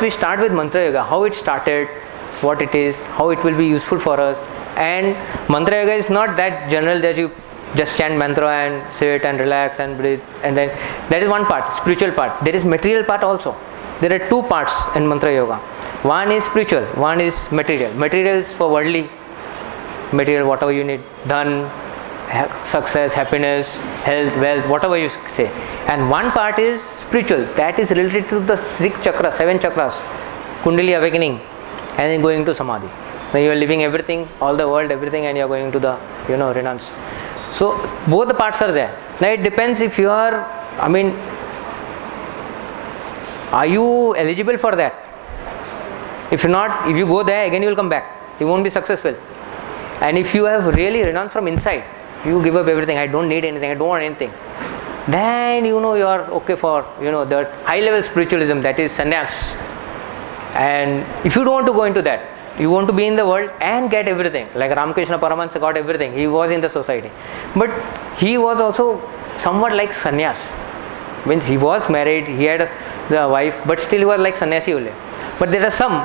we start with Mantra Yoga, how it started, what it is, how it will be useful for us. And Mantra Yoga is not that general that you just chant mantra and sit and relax and breathe, and then that is one part, spiritual part. There is material part also. There are two parts in Mantra Yoga. One is spiritual, one is material. Material is for worldly, material, whatever you need, dhan, success, happiness, health, wealth, whatever you say. And one part is spiritual, that is related to the 6 chakras, 7 chakras, Kundalini awakening, and then going to Samadhi. Then you are leaving everything, all the world, everything, and you are going to the, renounce. So both the parts are there. Now it depends if you are, are you eligible for that? If not, if you go there, again you will come back. You won't be successful. And if you have really renounced from inside, you give up everything, I don't need anything, I don't want anything, then you are okay for, the high level spiritualism, that is sannyas. And if you don't want to go into that, you want to be in the world and get everything, like Ramakrishna Paramahansa got everything, he was in the society. But he was also somewhat like sannyas. Means he was married, he had the wife, but still he was like sannyasi only. But there are some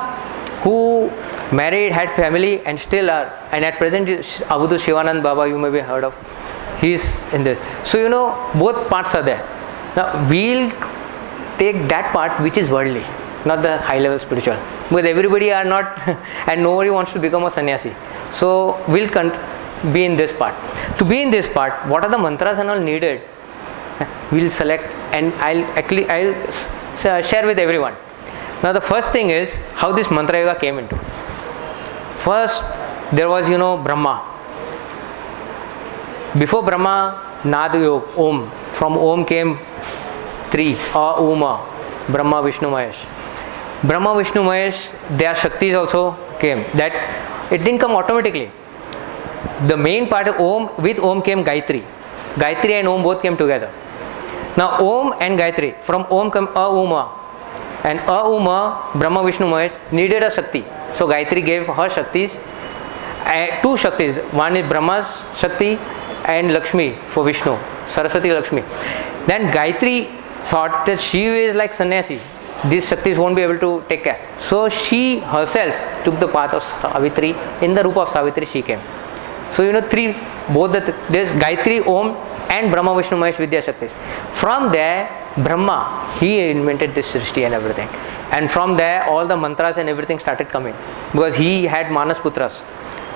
who married, had family, and still are, and at present Avadhut Shivanand Baba, you may be heard of, he is in this. So both parts are there. Now we'll take that part which is worldly, not the high level spiritual, because everybody are not and nobody wants to become a sannyasi. So we'll be in this part. To be in this part, what are the mantras and all needed? We'll select, and I'll share with everyone. Now the first thing is how this Mantra Yoga came into. First there was Brahma. Before Brahma, Nad Yoga, Om. From Om came 3, Uma, Brahma, Vishnu, Mahesh. Brahma, Vishnu, Mahesh, their Shaktis also came. That it didn't come automatically. The main part of Om, with Om came Gayatri. Gayatri and Om both came together. Now Om and Gayatri, from Om come Uma. And Uma, Brahma, Vishnu, Mahesh needed a Shakti. So Gayatri gave her Shaktis, 2 Shaktis. One is Brahma's Shakti and Lakshmi for Vishnu, Saraswati Lakshmi. Then Gayatri thought that she is like sannyasi. These Shaktis won't be able to take care. So she herself took the path of Savitri. In the Rupa of Savitri she came. So 3, both there's Gayatri, Om and Brahma, Vishnu, Mahesh with their Shaktis. From there, Brahma, he invented this Srishti and everything. And from there, all the mantras and everything started coming. Because he had Manas Putras.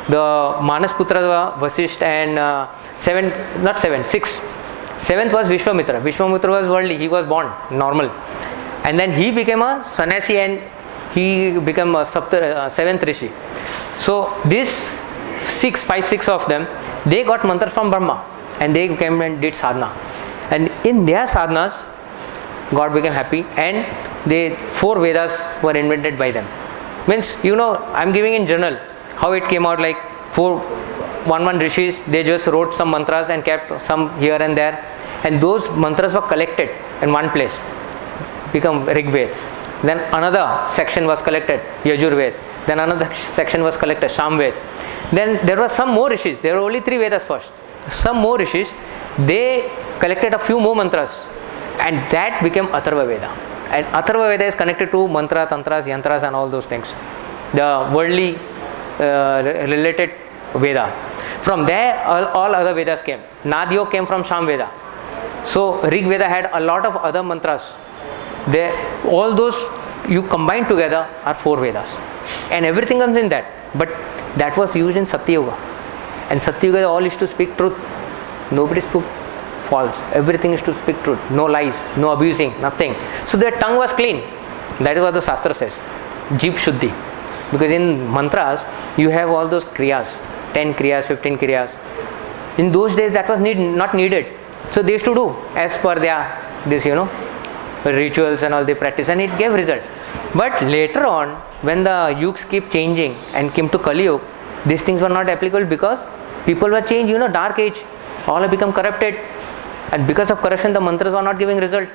The Manas Putras were Vasisht and 6. 7th was Vishwamitra. Vishwamitra was worldly, he was born normal. And then he became a sannyasi and he became a 7th Rishi. So these 5, 6 of them, they got mantras from Brahma. And they came and did sadhana. And in their sadhanas, God became happy, and 4 Vedas were invented by them. Means, I'm giving in general how it came out, like 1 rishis, they just wrote some mantras and kept some here and there. And those mantras were collected in one place, become Rig Ved. Then another section was collected, Yajur Ved. Then another section was collected, Sam Ved. Then there were some more rishis, there were only 3 Vedas first. Some more rishis, they collected a few more mantras, and that became Atharva Veda. And Atharva Veda is connected to mantra, tantras, yantras and all those things, the worldly related Veda. From there all other Vedas came. Nad Yoga came from Sham Veda. So Rig Veda had a lot of other mantras. All those you combine together are 4 Vedas, and everything comes in that. But that was used in Satya Yoga. And Satya Yoga all is to speak truth. Nobody spoke false. Everything is to speak truth. No lies, no abusing, nothing. So their tongue was clean. That is what the Shastra says. Jeep Shuddhi. Because in mantras, you have all those kriyas. 10 kriyas, 15 kriyas. In those days, that was not needed. So they used to do as per their, rituals and all they practice. And it gave result. But later on, when the yugs keep changing and came to Kali Yuga, these things were not applicable because people were changed, dark age, all have become corrupted, and because of corruption the mantras were not giving result.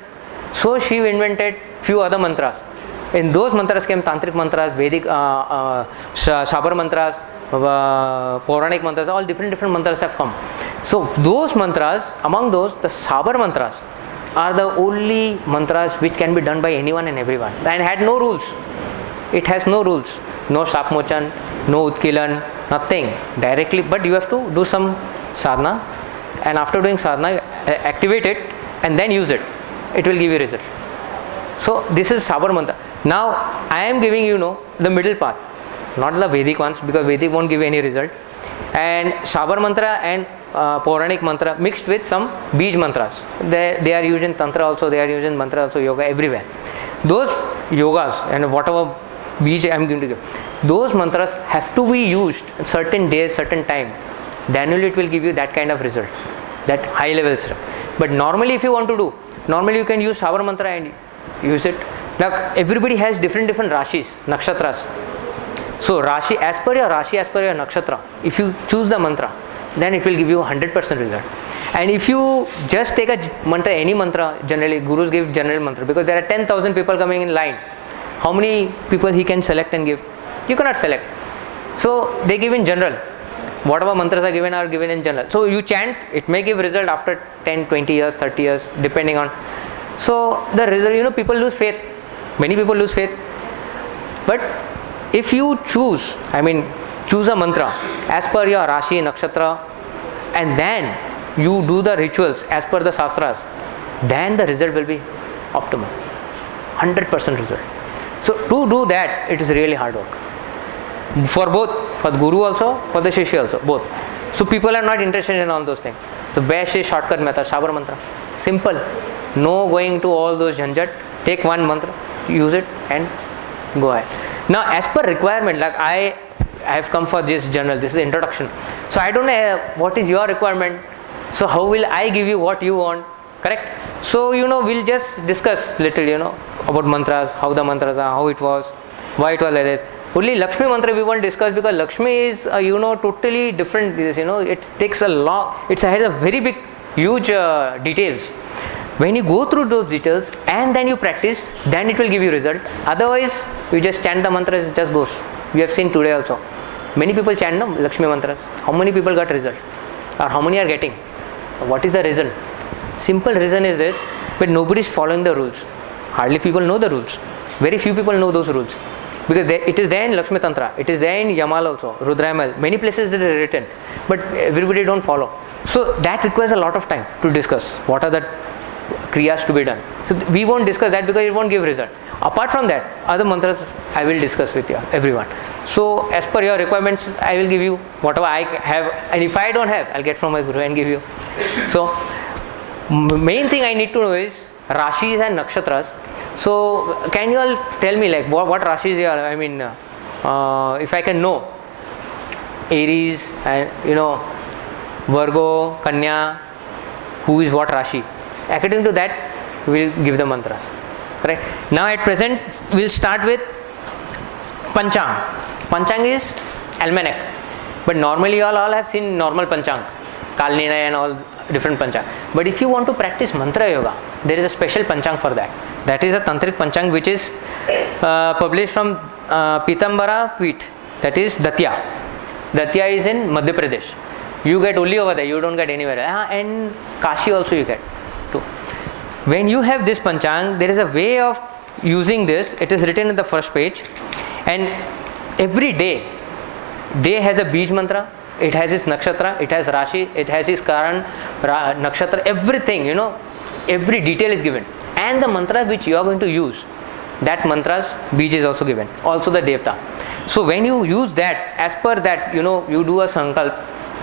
So she invented few other mantras. In those mantras came tantric mantras, Vedic, Shabar mantras, Puranic mantras, all different mantras have come. So those mantras, among those, the Shabar mantras are the only mantras which can be done by anyone and everyone, and had no rules. It has no rules, no Shapmochan, no Utkilan, nothing directly, but you have to do some sadhana, and after doing sadhana, activate it and then use it. It will give you result. So this is Sabar Mantra. Now I am giving you the middle part, not the Vedic ones, because Vedic won't give any result. And Sabar Mantra and Puranic Mantra mixed with some Bij Mantras. They are used in Tantra also, they are used in Mantra also, Yoga, everywhere. Those yogas and whatever Bij I am going to give, those mantras have to be used certain days, certain time. Then only it will give you that kind of result, that high level stuff. But normally if you want to do, normally you can use Sabar Mantra and use it. Now everybody has different Rashis, Nakshatras. So Rashi, as per your Rashi, as per your Nakshatra, if you choose the mantra, then it will give you 100% result. And if you just take a mantra, any mantra, generally Gurus give general mantra, because there are 10,000 people coming in line. How many people he can select and give? You cannot select. So they give in general. Whatever mantras are given in general. So you chant, it may give result after 10, 20 years, 30 years, depending on. So the result, people lose faith. Many people lose faith. But if you choose a mantra as per your Rashi, Nakshatra, and then you do the rituals as per the Shastras, then the result will be optimal. 100% result. So to do that, it is really hard work. For both, for the Guru also, for the Shishya also, both. So people are not interested in all those things. So best is shortcut method, Sabar Mantra. Simple. No going to all those jhanjat. Take one mantra, use it and go ahead. Now as per requirement, like I have come for this journal, this is introduction. So I don't know what is your requirement. So how will I give you what you want? Correct? So we'll just discuss little about mantras, how the mantras are, how it was, why it was like this. Only Lakshmi mantra we won't discuss, because Lakshmi is totally different. It takes a long, it has a very big, huge details. When you go through those details and then you practice, then it will give you result. Otherwise, you just chant the mantras, it just goes. We have seen today also. Many people chant Lakshmi mantras. How many people got result? Or how many are getting? What is the reason? Simple reason is this, but nobody is following the rules. Hardly people know the rules. Very few people know those rules. Because it is there in Lakshmi Tantra, it is there in Yamal also, Rudrayamal, many places it is written, but everybody don't follow. So that requires a lot of time to discuss what are the kriyas to be done. So we won't discuss that because it won't give result. Apart from that, other mantras I will discuss with you, everyone. So as per your requirements, I will give you whatever I have, and if I don't have, I'll get from my Guru and give you. So main thing I need to know is Rashis and Nakshatras. So can you all tell me like what Rashis are? If I can know Aries and Virgo, Kanya, who is what Rashi. According to that, we'll give the mantras. Correct? Now at present, we'll start with Panchang. Panchang is almanac. But normally you all have seen normal Panchang, Kalnina and all different Panchang. But if you want to practice Mantra Yoga, there is a special Panchang for that. That is a Tantric Panchang which is published from Pitambara Peeth, that is Datya. Datya is in Madhya Pradesh. You get only over there, you don't get anywhere. And Kashi also you get too. When you have this Panchang, there is a way of using this. It is written in the first page, and every day has a Bij Mantra, it has its Nakshatra, it has Rashi, it has its Karan, Nakshatra, everything, every detail is given. And the mantra which you are going to use, that mantra's Bij is also given, also the Devta. So when you use that, as per that, you do a Sankalp.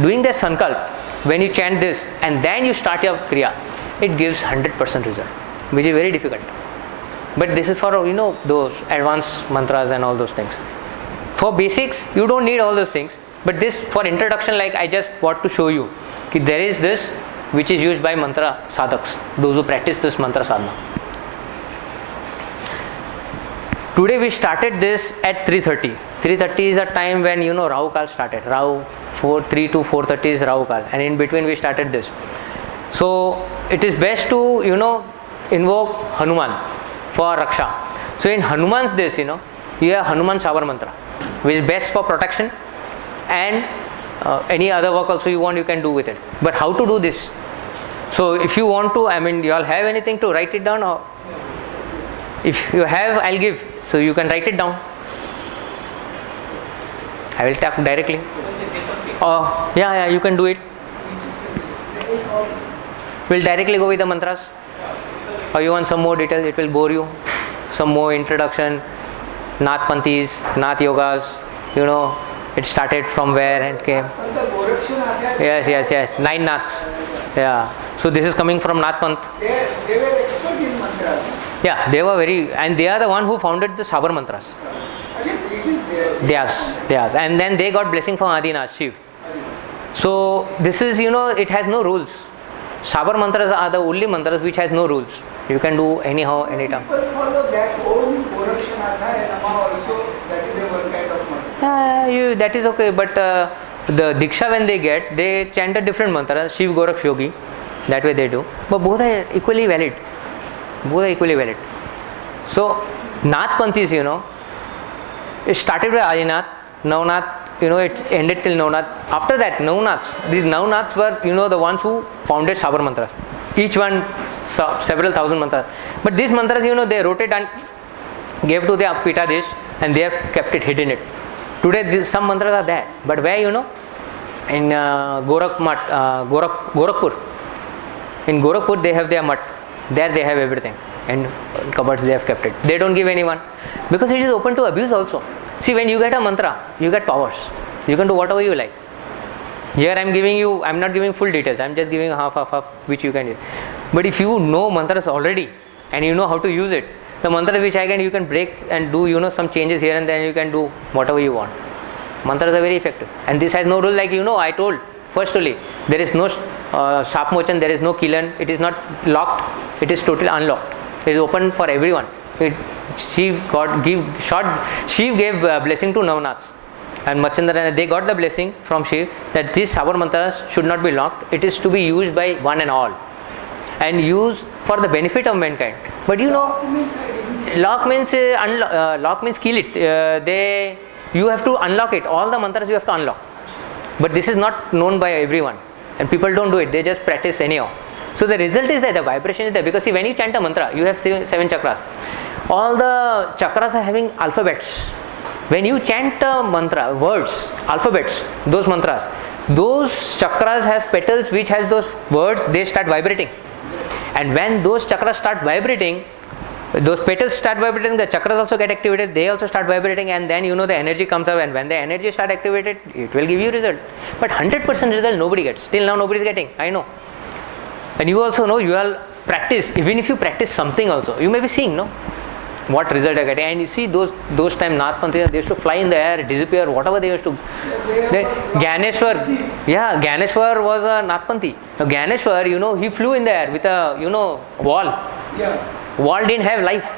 Doing that Sankalp, when you chant this and then you start your Kriya, it gives 100% result, which is very difficult. But this is for, those advanced mantras and all those things. For basics, you don't need all those things. But this, for introduction, like I just want to show you, that there is this which is used by mantra sadhaks, those who practice this mantra sadhana. Today we started this at 3:30. 3:30 is a time when Rahu Kal started. 3 to 4:30 is Rahu Kal, and in between we started this. So it is best to invoke Hanuman for Raksha. So in Hanuman's this, you have Hanuman Sabar Mantra, which is best for protection, and any other work also you want, you can do with it. But how to do this? So if you want to, you all have anything to write it down, or if you have, I'll give. So you can write it down. I will talk directly. Oh, yeah, you can do it. We'll directly go with the mantras. Or you want some more details? It will bore you. Some more introduction. Nath Panthis, Nath Yogas. It started from where and came. Yes. 9 Naths. Yeah. So this is coming from Nath Panth. They were expert in mantras. Yeah, they were very, and they are the one who founded the Sabar mantras. Yes. And then they got blessing from Adinath, Shiv. So this is, it has no rules. Sabar mantras are the only mantras which has no rules. You can do anyhow, anytime. People follow that own Gorakshanatha and Nama also. That is a one kind of mantra. That is okay, but the Diksha when they get, they chant a different mantra, Shiv Goraksh Yogi. That way they do. But both are equally valid. So, Nath Panthis, it started with Adinath, Navnath, it ended till Navnath. After that, these Navnaths were, the ones who founded Sabar mantras. Each one several thousand mantras. But these mantras, they wrote it and gave to their Pitadesh and they have kept it hidden it. Today, some mantras are there. But where, in Gorakhpur. In Gorakhpur, they have their mutt. There they have everything. And in cupboards, they have kept it. They don't give anyone. Because it is open to abuse also. See, when you get a mantra, you get powers. You can do whatever you like. Here I'm not giving full details. I'm just giving half, which you can use. But if you know mantras already, and you know how to use it, the mantra which you can break and do, some changes here and then you can do whatever you want. Mantras are very effective. And this has no rule like, I told, firstly, there is no sharp motion, there is no kiln, it is not locked, it is totally unlocked. It is open for everyone. Shiv gave blessing to Navnaths. And Machchandra, they got the blessing from Shiv that these Sabar mantras should not be locked. It is to be used by one and all. And used for the benefit of mankind. But lock means kill it. You have to unlock it. All the mantras you have to unlock. But this is not known by everyone. And people don't do it. They just practice anyhow. So the result is that the vibration is there. Because see, when you chant a mantra, you have 7 chakras. All the chakras are having alphabets. When you chant a mantra, words, alphabets, those mantras, those chakras have petals which has those words, they start vibrating. And when those chakras start vibrating, those petals start vibrating, the chakras also get activated, they also start vibrating, and then the energy comes up, and when the energy start activated, it will give you result. But 100% result nobody gets. Till now nobody is getting, I know. And you also know, you all practice, even if you practice something also, you may be seeing, what result are getting. And you see those time Nath Panthis, they used to fly in the air, disappear, whatever they used to. Ganeshwar was a Nath Panthi. Now Ganeshwar, he flew in the air with a, wall. Yeah. Wall didn't have life.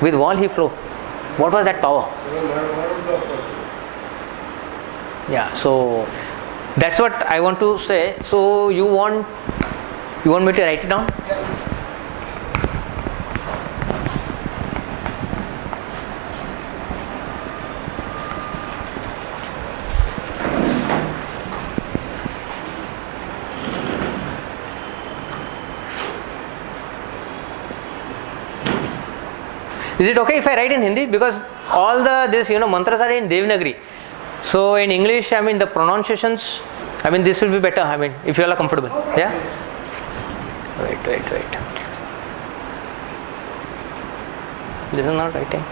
With wall he flew. What was that power? Yeah, so that's what I want to say. So you want me to write it down? Is it okay if I write in Hindi? Because all this mantras are in Devanagari. So in English, the pronunciations, this will be better. If you all are comfortable. Yeah? Wait. This is not writing.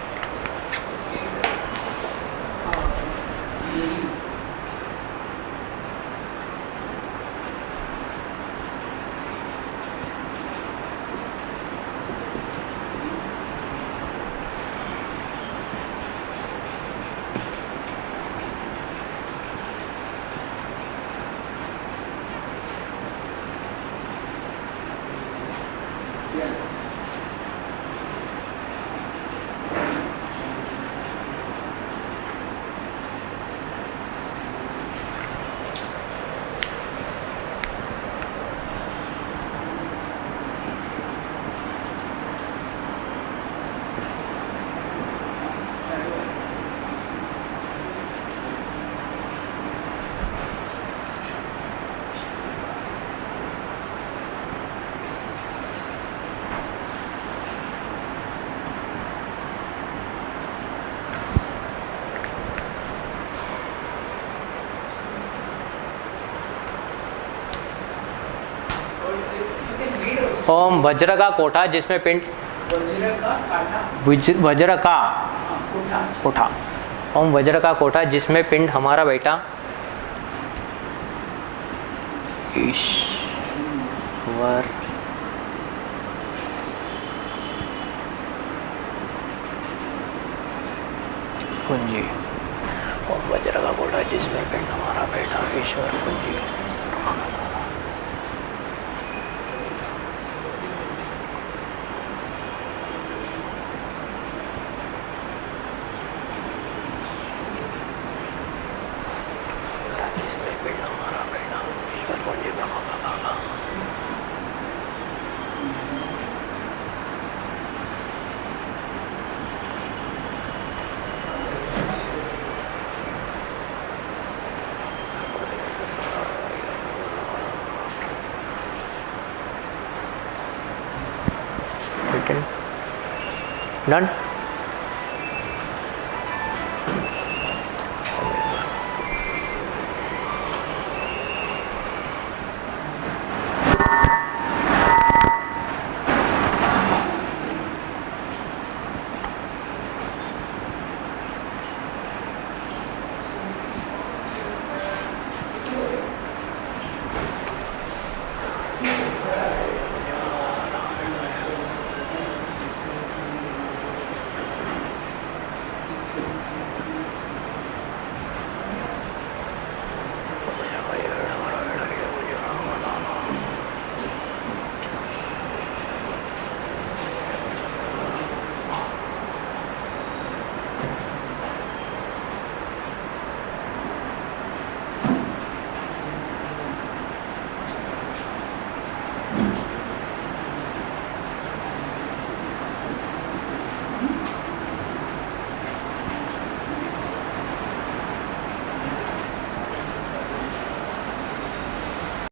ओम वज्र का कोठा जिसमें पिंड वज्र का काटा, वज्र का कोठा, कोठा। ओम वज्र का कोठा जिसमें पिंड हमारा बेटा ईश्वर कुंजी। ओम वज्र का कोठा जिसमें पिंड हमारा बेटा ईश्वर कुंजी। जिसमें पिंड हमारा बेटा ईश्वर कुंजी ब्रह्म का ताला। Done.